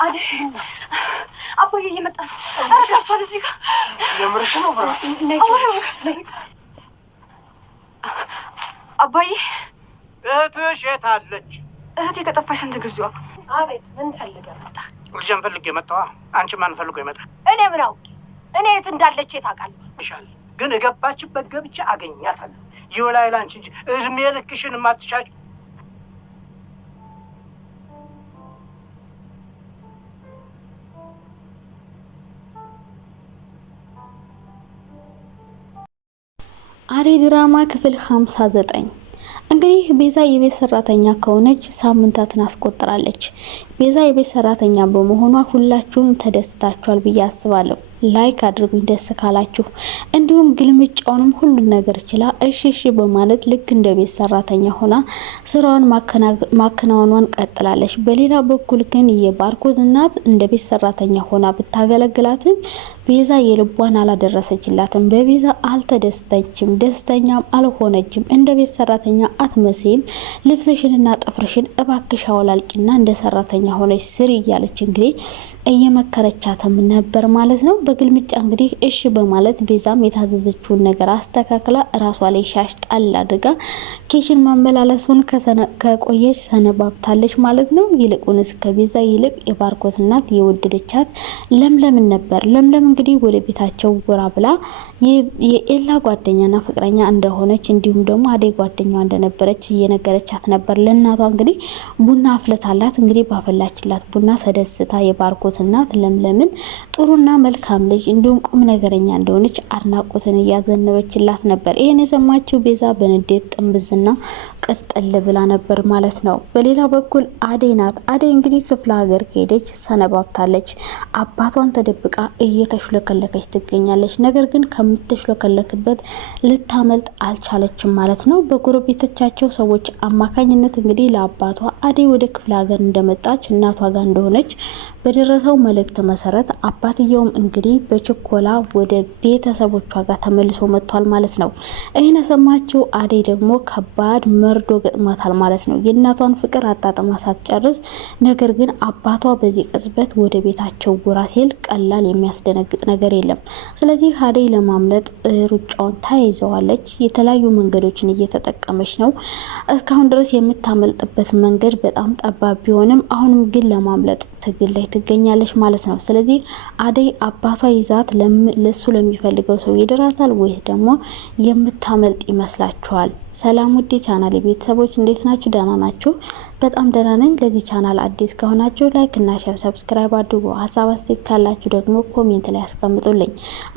አዴ አባዬ እየመጣ ነው። ኧረ ደርሷል እዚህ ጋር። የምርሽ ነው ብራ? አባዬ እህትሽ የት አለች? እህቴ ከጠፋሽ ስንት ጊዜዋ? አቤት ምን ፈልገህ መጣ? ልጄን ፈልጌ መጣሁ። አንቺ ማን ፈልጎ ይመጣ? እኔ ምን አውቄ? እኔ የት እንዳለች ታውቃለህ? ይሻል ግን እገባችበት ገብቼ አገኛታለሁ። ይውላይ ላንቺ እንጂ እድሜ ልክሽን ማትሻች። አደይ ድራማ ክፍል 59 እንግዲህ ቤዛ የቤት ሰራተኛ ከሆነች ሳምንታትን አስቆጥራለች። ቤዛ የቤት ሰራተኛ በመሆኗ ሁላችሁም ተደስታችኋል ብዬ አስባለሁ። ላይክ አድርጉኝ ደስ ካላችሁ። እንዲሁም ግልምጫውንም ሁሉ ነገር ችላ እሺ በማለት ልክ እንደ ቤት ሰራተኛ ሆና ስራዋን ማከናወኗን ቀጥላለች። በሌላ በኩል ግን የባርኮት እናት እንደ ቤት ሰራተኛ ሆና ብታገለግላትም ቤዛ የልቧን አላደረሰችላትም። በቤዛ አልተደስተችም፣ ደስተኛም አልሆነችም። እንደ ቤት ሰራተኛ አትመሴም፣ ልብስሽንና ጥፍርሽን እባክሽ አውላልቂና እንደ ሰራተኛ ሆነች ስሪ እያለች እንግዲህ እየመከረቻትም ነበር ማለት ነው። በግልምጫ እንግዲህ እሺ በማለት ቤዛም የታዘዘችውን ነገር አስተካክላ ራሷ ላይ ሻሽ ጣል አድርጋ ኪችን ማመላለሱን ከቆየች ሰነባብታለች ማለት ነው። ይልቁንስ ከቤዛ ይልቅ የባርኮት እናት የወደደቻት ለምለምን ነበር። ለምለም እንግዲህ ወደ ቤታቸው ጎራ ብላ የኤላ ጓደኛና ፍቅረኛ እንደሆነች እንዲሁም ደግሞ አደይ ጓደኛዋ እንደነበረች እየነገረቻት ነበር። ለእናቷ እንግዲህ ቡና አፍልታላት እንግዲህ ባፈላችላት ቡና ተደስታ የባርኮት እናት ለምለምን ጥሩና መልካም ልጅ እንዲሁም ቁም ነገረኛ እንደሆነች አድናቆትን እያዘነበችላት ነበር። ይሄን የሰማችው ቤዛ በንዴት ጥንብዝና ቀጥል ብላ ነበር ማለት ነው። በሌላ በኩል አደይ ናት። አደይ እንግዲህ ክፍለ ሀገር ከሄደች ሰነባብታለች። አባቷን ተደብቃ እየተሽለከለከች ትገኛለች። ነገር ግን ከምትሽለከለክበት ልታመልጥ አልቻለችም ማለት ነው። በጎረቤቶቻቸው ሰዎች አማካኝነት እንግዲህ ለአባቷ አደይ ወደ ክፍለ ሀገር እንደመጣች እናቷ ጋር እንደሆነች በደረሰው መልእክት መሰረት አባትየውም እንግዲህ በችኮላ ወደ ቤተሰቦቿ ጋር ተመልሶ መጥቷል ማለት ነው። ይሄን ሰማችው አደይ ደግሞ ከባድ መርዶ ገጥሟታል ማለት ነው። የእናቷን ፍቅር አጣጥማ ሳትጨርስ ነገር ግን አባቷ በዚህ ቅጽበት ወደ ቤታቸው ጎራ ሲል ቀላል የሚያስደነግጥ ነገር የለም። ስለዚህ አደይ ለማምለጥ ሩጫውን ተያይዘዋለች። የተለያዩ መንገዶችን እየተጠቀመች ነው። እስካሁን ድረስ የምታመልጥበት መንገድ በጣም ጠባብ ቢሆንም አሁንም ግን ለማምለጥ ትግል ላይ ትገኛለች ማለት ነው። ስለዚህ አደይ አባቷ ይዛት ለሱ ለሚፈልገው ሰው ይደራታል ወይስ ደግሞ የምታመልጥ ይመስላችኋል? ሰላም ውዴ ቻናል ቤተሰቦች እንዴት ናችሁ? ደህና ናችሁ? በጣም ደህና ነኝ። ለዚህ ቻናል አዲስ ከሆናችሁ ላይክ እና ሼር ሰብስክራይብ አድርጉ። ሀሳብ አስተያየት ካላችሁ ደግሞ ኮሜንት ላይ አስቀምጡልኝ።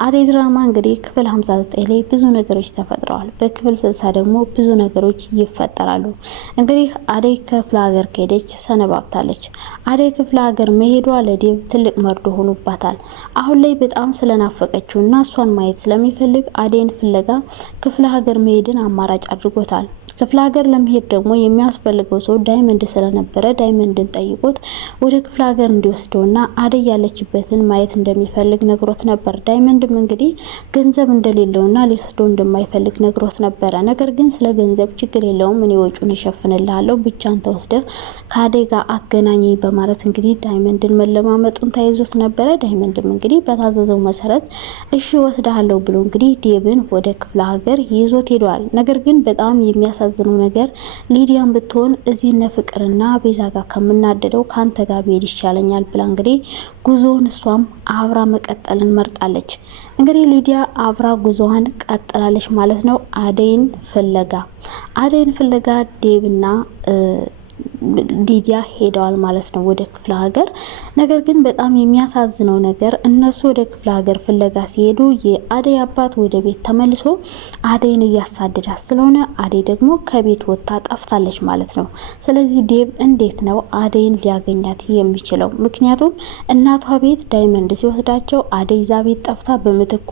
አደይ ድራማ እንግዲህ ክፍል 59 ላይ ብዙ ነገሮች ተፈጥረዋል። በክፍል 60 ደግሞ ብዙ ነገሮች ይፈጠራሉ። እንግዲህ አደይ ክፍለ ሀገር ከሄደች ሰነባብታለች። አደይ ክፍለ ሀገር መሄዷ ለዴቭ ትልቅ መርዶ ሆኖባታል። አሁን ላይ በጣም ስለናፈቀችውና እሷን ማየት ስለሚፈልግ አደይን ፍለጋ ክፍለ ሀገር መሄድን አማራጭ አድርጎታል። ክፍለ ሀገር ለመሄድ ደግሞ የሚያስፈልገው ሰው ዳይመንድ ስለነበረ ዳይመንድን ጠይቆት ወደ ክፍለ ሀገር እንዲወስደውና አደይ ያለችበትን ማየት እንደሚፈልግ ነግሮት ነበር። ዳይመንድም እንግዲህ ገንዘብ እንደሌለውና ሊወስደው እንደማይፈልግ ነግሮት ነበረ። ነገር ግን ስለ ገንዘብ ችግር የለውም እኔ ወጪውን እሸፍንልሃለሁ ብቻን ተወስደህ ከአደይ ጋር አገናኘኝ በማለት እንግዲህ ዳይመንድን መለማመጡን ተይዞት ነበረ። ዳይመንድም እንግዲህ በታዘዘው መሰረት እሺ ወስደሃለሁ ብሎ እንግዲህ ዴቭን ወደ ክፍለ ሀገር ይዞት ሄዷል። ነገር ግን በጣም የሚያሳዝነው ነገር ሊዲያን ብትሆን እዚህ እነ ፍቅርና ቤዛ ጋር ከምናደደው ካንተ ጋር ብሄድ ይሻለኛል ብላ እንግዲህ ጉዞውን እሷም አብራ መቀጠልን መርጣለች። እንግዲህ ሊዲያ አብራ ጉዞዋን ቀጥላለች ማለት ነው። አደይን ፍለጋ ዴቭና ሊዲያ ሄደዋል ማለት ነው ወደ ክፍለ ሀገር። ነገር ግን በጣም የሚያሳዝነው ነገር እነሱ ወደ ክፍለ ሀገር ፍለጋ ሲሄዱ የአደይ አባት ወደ ቤት ተመልሶ አደይን እያሳደዳት ስለሆነ አደይ ደግሞ ከቤት ወጥታ ጠፍታለች ማለት ነው። ስለዚህ ዴቭ እንዴት ነው አደይን ሊያገኛት የሚችለው? ምክንያቱም እናቷ ቤት ዳይመንድ ሲወስዳቸው አደይ ዛ ቤት ጠፍታ በምትኩ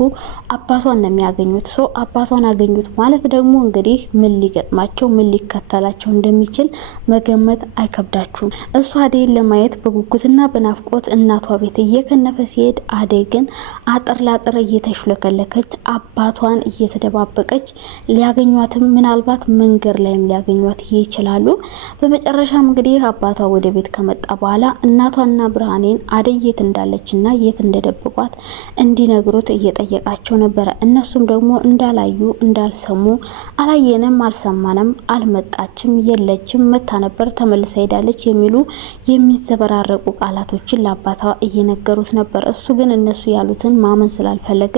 አባቷን ነው የሚያገኙት። አባቷን አገኙት ማለት ደግሞ እንግዲህ ምን ሊገጥማቸው ምን ሊከተላቸው እንደሚችል መገመት እውነት አይከብዳችሁም? እሱ አደይን ለማየት በጉጉትና በናፍቆት እናቷ ቤት እየከነፈ ሲሄድ አደይ ግን አጥር ላጥር እየተሽለከለከች አባቷን እየተደባበቀች ሊያገኟትም ምናልባት መንገድ ላይም ሊያገኟት ይችላሉ። በመጨረሻም እንግዲህ አባቷ ወደ ቤት ከመጣ በኋላ እናቷና ብርሃኔን አደይ የት እንዳለችና የት እንደደበቋት እንዲነግሩት እየጠየቃቸው ነበረ። እነሱም ደግሞ እንዳላዩ እንዳልሰሙ አላየንም፣ አልሰማንም፣ አልመጣችም፣ የለችም፣ መታ ነበር ተመልሳ ሄዳለች የሚሉ የሚዘበራረቁ ቃላቶችን ለአባቷ እየነገሩት ነበር። እሱ ግን እነሱ ያሉትን ማመን ስላልፈለገ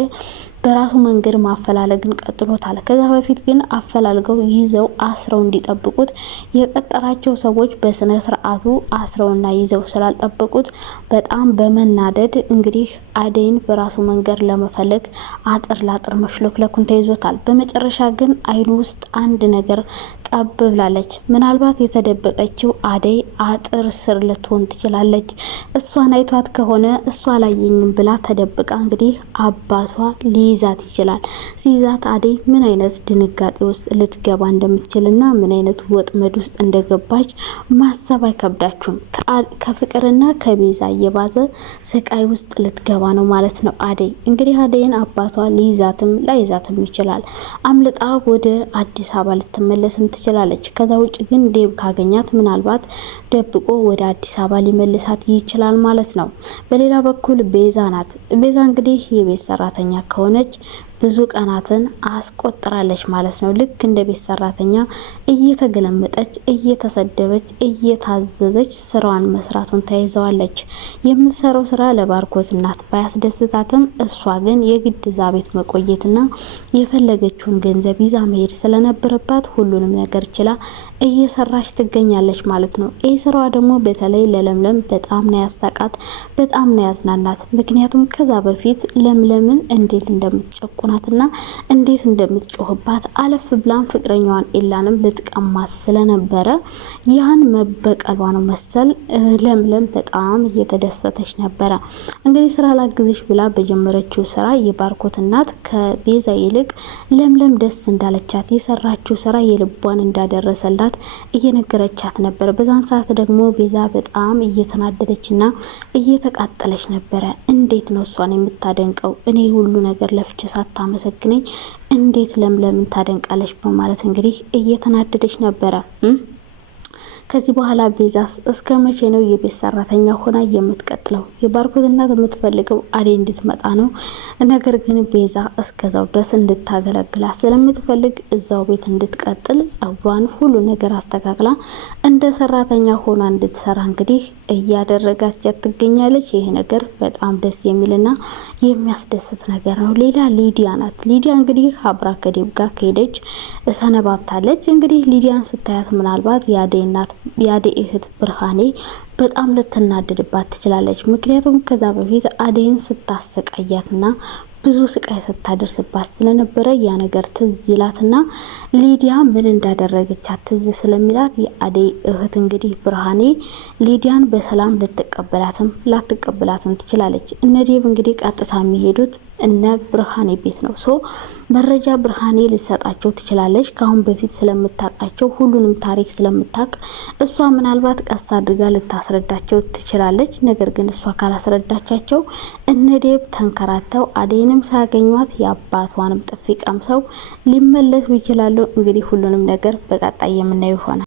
በራሱ መንገድ ማፈላለግን ቀጥሎታል። ከዛ በፊት ግን አፈላልገው ይዘው አስረው እንዲጠብቁት የቀጠራቸው ሰዎች በስነ ስርዓቱ አስረውና ይዘው ስላልጠበቁት በጣም በመናደድ እንግዲህ አደይን በራሱ መንገድ ለመፈለግ አጥር ላጥር መሽለክለኩን ተይዞታል። በመጨረሻ ግን አይኑ ውስጥ አንድ ነገር ጠብ ብላለች። ምናልባት የተደበቀችው አደይ አጥር ስር ልትሆን ትችላለች። እሷን አይቷት ከሆነ እሷ አላየኝም ብላ ተደብቃ እንግዲህ አባቷ ሊይዛት ይችላል። ሲይዛት አደይ ምን አይነት ድንጋጤ ውስጥ ልትገባ እንደምትችልና ምን አይነት ወጥመድ ውስጥ እንደገባች ማሰብ አይከብዳችሁም። ከፍቅርና ከቤዛ የባዘ ስቃይ ውስጥ ልትገባ ነው ማለት ነው አደይ። እንግዲህ አደይን አባቷ ሊይዛትም ላይዛትም ይችላል። አምልጣ ወደ አዲስ አበባ ልትመለስም ትችላለች። ከዛ ውጭ ግን ዴብ ካገኛት ምናልባት ደብቆ ወደ አዲስ አበባ ሊመልሳት ይችላል ማለት ነው። በሌላ በኩል ቤዛ ናት። ቤዛ እንግዲህ የቤት ሰራተኛ ከሆነች ብዙ ቀናትን አስቆጥራለች ማለት ነው። ልክ እንደ ቤት ሰራተኛ እየተገለመጠች እየተሰደበች እየታዘዘች ስራዋን መስራቱን ተይዘዋለች። የምትሰራው ስራ ለባርኮት እናት ባያስደስታትም እሷ ግን የግድ እዛ ቤት መቆየትና የፈለገችውን ገንዘብ ይዛ መሄድ ስለነበረባት ሁሉንም ነገር ችላ እየሰራች ትገኛለች ማለት ነው። ይህ ስራዋ ደግሞ በተለይ ለለምለም በጣም ነው ያሳቃት፣ በጣም ነው ያዝናናት። ምክንያቱም ከዛ በፊት ለምለምን እንዴት እንደምትጨቁ ናትና እንዴት እንደምትጮህባት አለፍ ብላን ፍቅረኛዋን ኤላንም ልትቀማት ስለነበረ ያን መበቀሏ ነው መሰል ለምለም በጣም እየተደሰተች ነበረ። እንግዲህ ስራ ላግዝሽ ብላ በጀመረችው ስራ የባርኮት እናት ከቤዛ ይልቅ ለምለም ደስ እንዳለቻት የሰራችው ስራ የልቧን እንዳደረሰላት እየነገረቻት ነበር። በዛን ሰዓት ደግሞ ቤዛ በጣም እየተናደደችና እየተቃጠለች ነበረ። እንዴት ነው እሷን የምታደንቀው? እኔ ሁሉ ነገር ለፍቼ ሳታመሰግነኝ እንዴት ለምለምን ታደንቃለች? በማለት እንግዲህ እየተናደደች ነበረ። ከዚህ በኋላ ቤዛስ እስከ መቼ ነው የቤት ሰራተኛ ሆና የምትቀጥለው? የባርኮት እናት የምትፈልገው አደይ እንድትመጣ ነው። ነገር ግን ቤዛ እስከዛው ድረስ እንድታገለግላት ስለምትፈልግ እዛው ቤት እንድትቀጥል ጸጉሯን ሁሉ ነገር አስተካክላ እንደ ሰራተኛ ሆና እንድትሰራ እንግዲህ እያደረጋቻት ትገኛለች። ይሄ ነገር በጣም ደስ የሚልና የሚያስደስት ነገር ነው። ሌላ ሊዲያ ናት። ሊዲያ እንግዲህ አብራ ከዴብ ጋር ከሄደች ሰነባብታለች። እንግዲህ ሊዲያን ስታያት ምናልባት የአደይ እናት የአደይ እህት ብርሃኔ በጣም ልትናደድባት ትችላለች። ምክንያቱም ከዛ በፊት አደይን ስታሰቃያትና ብዙ ስቃይ ስታደርስባት ስለነበረ ያ ነገር ትዝ ይላትና ሊዲያ ምን እንዳደረገቻት ትዝ ስለሚላት የአደይ እህት እንግዲህ ብርሃኔ ሊዲያን በሰላም ልትቀበላትም ላትቀበላትም ትችላለች። እነዴብ እንግዲህ ቀጥታ የሚሄዱት እነ ብርሃኔ ቤት ነው። መረጃ ብርሃኔ ልትሰጣቸው ትችላለች። ካሁን በፊት ስለምታውቃቸው ሁሉንም ታሪክ ስለምታውቅ እሷ ምናልባት ቀስ አድርጋ ልታስረዳቸው ትችላለች። ነገር ግን እሷ ካላስረዳቻቸው እነዴብ ተንከራተው አደይንም ሳያገኟት የአባቷንም ጥፊ ቀምሰው ሊመለሱ ይችላሉ። እንግዲህ ሁሉንም ነገር በቀጣይ የምናየው ይሆናል።